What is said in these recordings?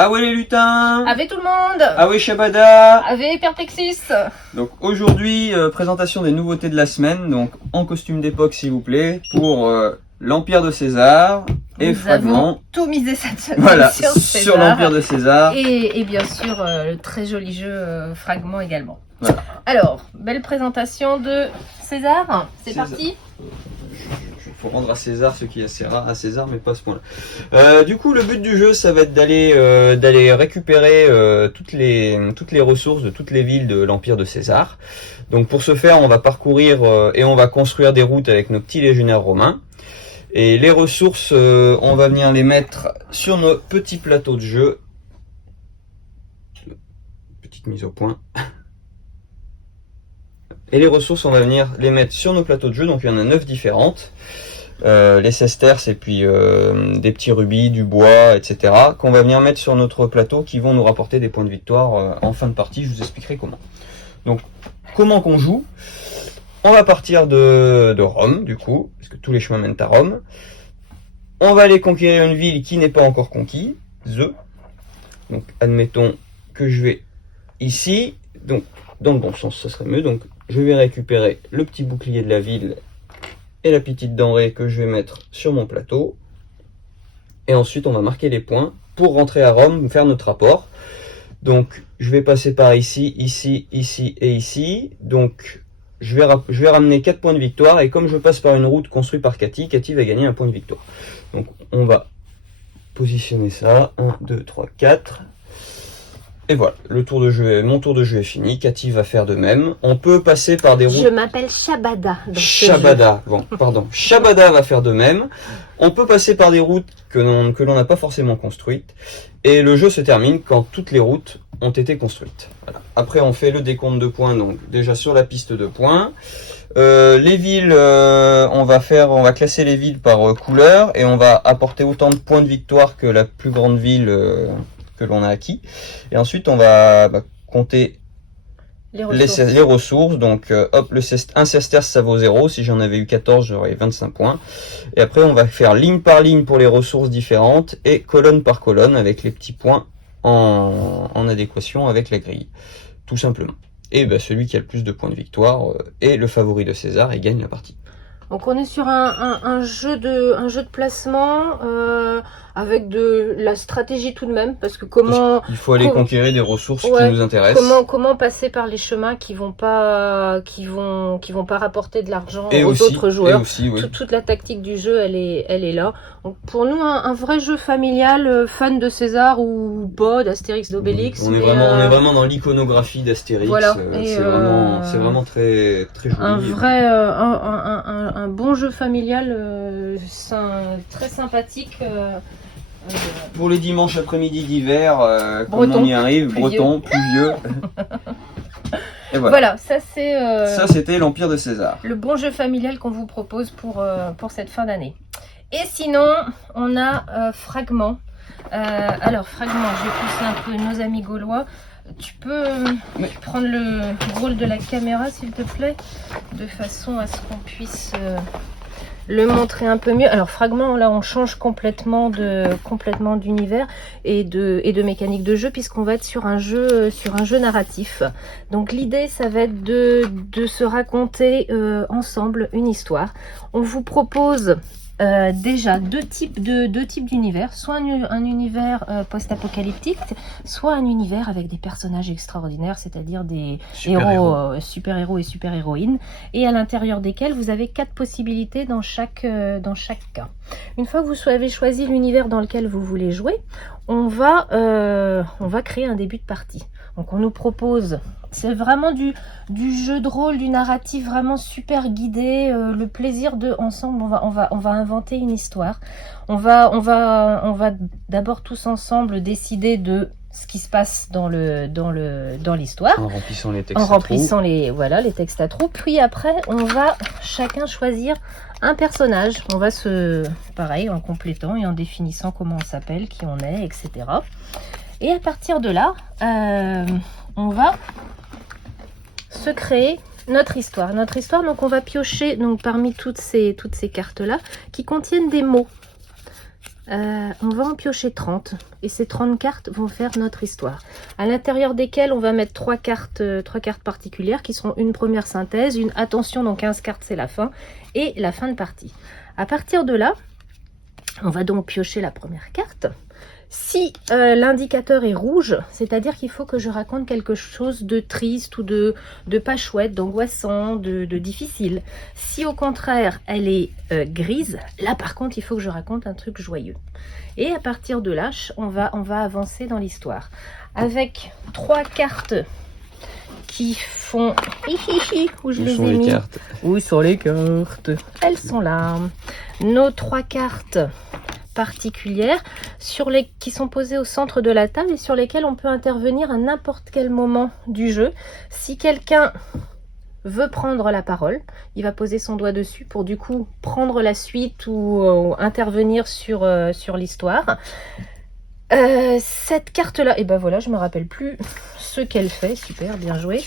Ah ouais les lutins. Ave tout le monde. Ah ouais Shabada. Ave Perplexis. Donc aujourd'hui, présentation des nouveautés de la semaine, donc en costume d'époque s'il vous plaît, pour l'Empire de César et Nous Fragment. avons tout misé cette semaine Voilà, sur sur César. l'Empire de César. Et bien sûr, le très joli jeu Fragment également. Voilà. Alors, belle présentation de César. C'est César. parti. Il faut rendre à César ce qui est à César, mais pas à ce point-là. Du coup, le but du jeu, ça va être d'aller récupérer toutes les ressources de toutes les villes de l'Empire de César. Donc pour ce faire, on va parcourir et on va construire des routes avec nos petits légionnaires romains. Et les ressources, on va venir les mettre sur nos petits plateaux de jeu. Petite mise au point. Et les ressources, on va venir les mettre sur nos plateaux de jeu, donc il y en a 9 différentes. Les sesterces et puis des petits rubis, du bois, etc. qu'on va venir mettre sur notre plateau qui vont nous rapporter des points de victoire en fin de partie. Je vous expliquerai comment. Donc, comment qu'on joue? On va partir de Rome, du coup, parce que tous les chemins mènent à Rome. On va aller conquérir une ville qui n'est pas encore conquise. Donc, admettons que je vais ici, donc dans le bon sens, ça serait mieux. Donc, je vais récupérer le petit bouclier de la ville et la petite denrée que je vais mettre sur mon plateau. Et ensuite, on va marquer les points pour rentrer à Rome, faire notre rapport. Donc, je vais passer par ici, ici, ici et ici. Donc, je vais ramener 4 points de victoire. Et comme je passe par une route construite par Cathy, Cathy va gagner un point de victoire. Donc, on va positionner ça. 1, 2, 3, 4. Et voilà, mon tour de jeu est fini. Cathy va faire de même. On peut passer par des routes. Je m'appelle Shabada. Shabada, bon, pardon. Shabada va faire de même. On peut passer par des routes que l'on n'a pas forcément construites. Et le jeu se termine quand toutes les routes ont été construites. Voilà. Après, on fait le décompte de points. Donc, déjà sur la piste de points. Les villes, on va classer les villes par couleur et on va apporter autant de points de victoire que la plus grande ville que l'on a acquis. Et ensuite, on va compter les ressources. Donc, hop, un sesterce, ça vaut 0. Si j'en avais eu 14, j'aurais 25 points. Et après, on va faire ligne par ligne pour les ressources différentes et colonne par colonne avec les petits points en adéquation avec la grille. Tout simplement. Et celui qui a le plus de points de victoire est le favori de César et gagne la partie. Donc on est sur un jeu de placement avec de la stratégie tout de même, parce que il faut aller conquérir des ressources qui nous intéressent. Comment passer par les chemins qui vont pas rapporter de l'argent aux autres joueurs. Toute la tactique du jeu, elle est là. Donc pour nous un vrai jeu familial, fan de César ou pas, d'Astérix, d'Obélix. On est vraiment dans l'iconographie d'Astérix. Voilà. C'est vraiment très très joli. Un bon jeu familial, très sympathique. Pour les dimanches après-midi d'hiver, comme on y arrive, breton, pluvieux. Et voilà, ça c'était l'Empire de César. Le bon jeu familial qu'on vous propose pour cette fin d'année. Et sinon, on a Fragment. Alors, Fragment, je vais pousser un peu nos amis gaulois. Tu peux prendre le rôle de la caméra, s'il te plaît, de façon à ce qu'on puisse le montrer un peu mieux. Alors, Fragment, là, on change complètement d'univers et de mécanique de jeu, puisqu'on va être sur un jeu narratif. Donc, l'idée, ça va être de se raconter ensemble une histoire. On vous propose déjà deux types d'univers, soit un univers post-apocalyptique, soit un univers avec des personnages extraordinaires, c'est-à-dire des super-héros et super-héroïnes, et à l'intérieur desquels vous avez 4 possibilités dans chaque cas. Une fois que vous avez choisi l'univers dans lequel vous voulez jouer, on va créer un début de partie. Donc on nous propose, c'est vraiment du jeu de rôle, du narratif vraiment super guidé, le plaisir de ensemble, on va inventer une histoire. On va d'abord tous ensemble décider de ce qui se passe dans l'histoire. En remplissant les textes les textes à trous. Puis après, on va chacun choisir un personnage. On va en complétant et en définissant comment on s'appelle, qui on est, etc. Et à partir de là, on va se créer notre histoire. Donc on va piocher parmi toutes ces cartes-là qui contiennent des mots. On va en piocher 30 et ces 30 cartes vont faire notre histoire. À l'intérieur desquelles on va mettre 3 cartes particulières qui seront une première synthèse, une attention, donc 15 cartes c'est la fin et la fin de partie. À partir de là, on va donc piocher la première carte. Si l'indicateur est rouge, c'est-à-dire qu'il faut que je raconte quelque chose de triste ou de pas chouette, d'angoissant, de difficile. Si au contraire elle est grise, là par contre il faut que je raconte un truc joyeux. Et à partir de là, on va avancer dans l'histoire. Avec 3 cartes qui font... Où je les ai mis ? Où sont les cartes ? Elles sont là. Nos 3 cartes particulières qui sont posées au centre de la table et sur lesquelles on peut intervenir à n'importe quel moment du jeu. Si quelqu'un veut prendre la parole, il va poser son doigt dessus pour du coup prendre la suite ou intervenir sur l'histoire. Cette carte là, et ben voilà, je me rappelle plus ce qu'elle fait. Super, bien joué.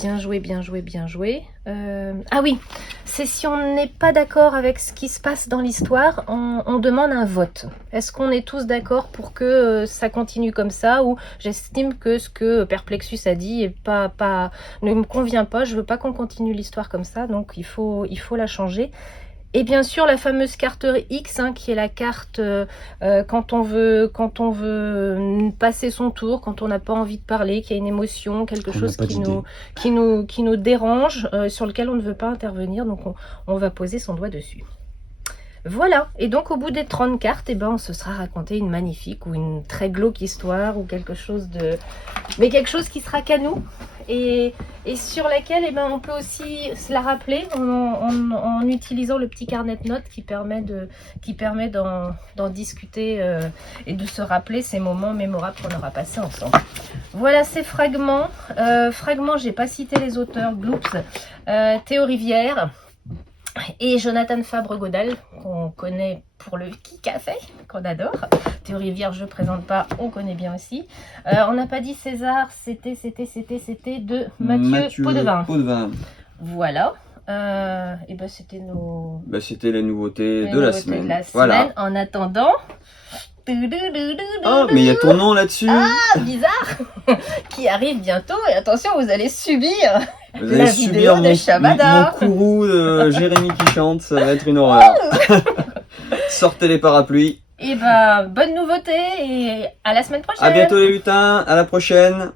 Bien joué, bien joué, bien joué. Ah oui, c'est si on n'est pas d'accord avec ce qui se passe dans l'histoire, on demande un vote. Est-ce qu'on est tous d'accord pour que ça continue comme ça, ou j'estime que ce que Perplexus a dit est ne me convient pas, je veux pas qu'on continue l'histoire comme ça, donc il faut la changer. Et bien sûr la fameuse carte X, qui est la carte quand on veut passer son tour, quand on n'a pas envie de parler, qu'il y a une émotion, quelque chose qui nous dérange, sur lequel on ne veut pas intervenir, donc on va poser son doigt dessus. Voilà, et donc au bout des 30 cartes, on se sera raconté une magnifique ou une très glauque histoire ou quelque chose qui sera qu'à nous et sur laquelle on peut aussi se la rappeler en utilisant le petit carnet de notes qui permet d'en discuter et de se rappeler ces moments mémorables qu'on aura passés ensemble. Voilà ces fragments. J'ai pas cité les auteurs, Gloops, Théo Rivière et Jonathan Fabre-Godal, qu'on connaît pour le Kikafé, qu'on adore. Théo Rivière, je ne présente pas, on connaît bien aussi. On n'a pas dit César, c'était de Mathieu Potvin. Voilà. Et c'était nos... c'était les nouveautés de la semaine. Voilà. En attendant... Oh, mais il y a ton nom là-dessus. Ah, bizarre. Qui arrive bientôt. Et attention, vous allez subir la vidéo de Shabada. Mon courroux de Jérémy qui chante, ça va être une horreur. Sortez les parapluies. Et bonne nouveauté et à la semaine prochaine. À bientôt les lutins, à la prochaine.